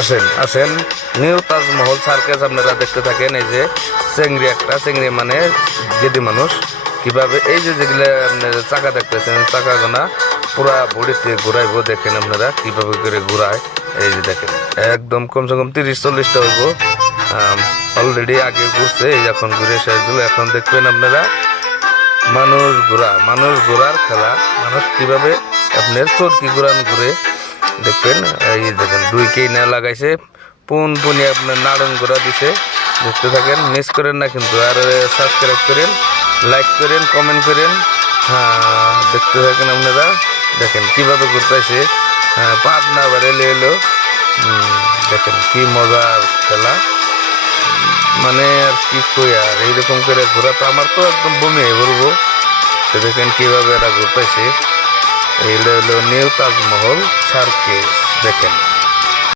আসেন আসেন, new Taj Mahal circus আপনারা দেখতে থাকেন। এই যে চেংড়ি মানে গেদি মানুষ কিভাবে এই যে যেগুলা আপনার চাকা দেখতেছেন, চাকা গোনা পুরা বডিতে ঘুরাইবো, দেখেন আপনারা কিভাবে করে ঘুরায়। এই যে দেখেন একদম কমসে কম 30-40টা হইব। অলরেডি আগে ঘুরছে, এই এখন ঘুরে শেষ দিল। এখন দেখবেন আপনারা মানুষ ঘোরার খেলা, মানুষ কিভাবে আপনার চরকি ঘুরান ঘুরে দেখবেন। এই দেখেন দুই কেই লাগাইছে, পুনি আপনার নাড়ন ঘোরা দিছে। দেখতে থাকেন, মিস করেন না কিন্তু। আর সাবস্ক্রাইব করেন, লাইক করেন, কমেন্ট করেন। হ্যাঁ, দেখতে থাকেন আপনারা, দেখেন কিভাবে ঘুরতেছে। হ্যাঁ, পাট না আবার এলো। দেখেন কি মজার খেলা, মানে আর কি কই। আর এইরকম করে ঘোরা তো আমার তো একদম বমি হয়ে বলবো। তো দেখেন কিভাবে এরা ঘুরতেছে। এই হলো নিউ তাজমহল সার্কেস, দেখেন।